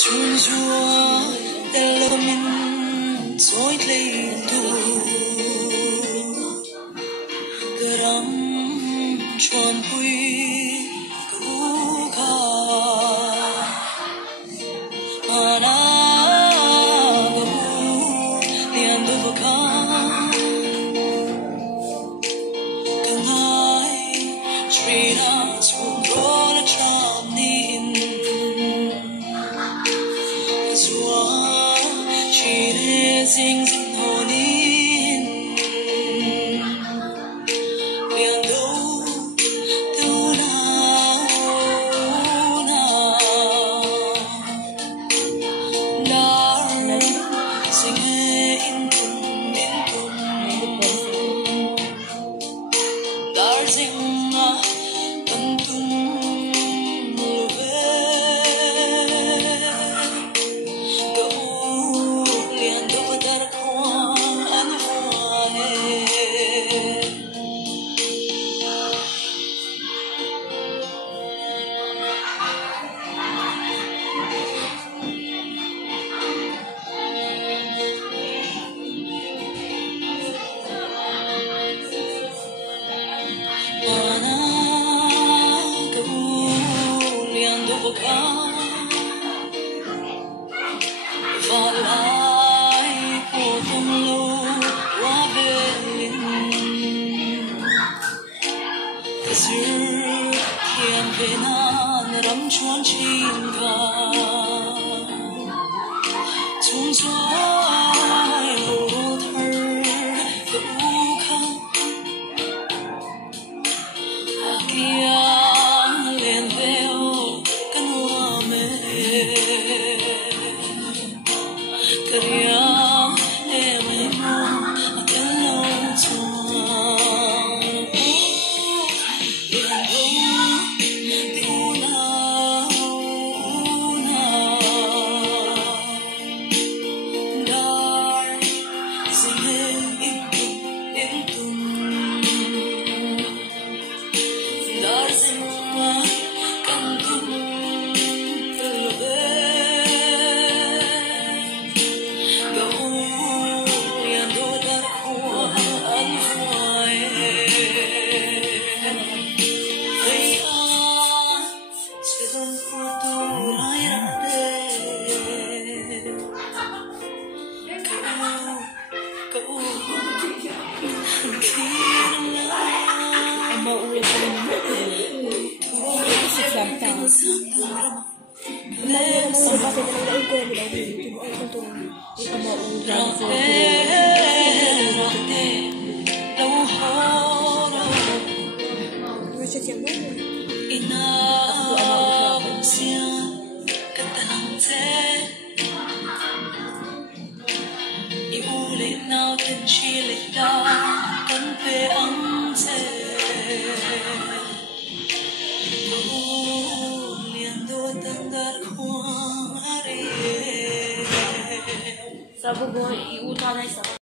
Xuân rùa để lỡ mình dối lấy tu để rắm tròn quy cứu ca ana liền đôi vô ca cả ngày truy ra xuống đó là tràn in Zua, she sings in honin. Liền đâu, đâu nào, dar sing in tum, dar sing in tum. Và lại của tâm lô qua bên Thế dư khiến về nan rắm chuan chín ca Chung gió hồ thơ vũ khăn Kia liền veo căn hoa mê Kariya em mo atelo tuan Yang di una Dar singhe intum Dar singwa kantum nào thiên chi lịch đa cân về ấm dễ liền đôi tân đất khoang ari. Sabu boy, uta na isa.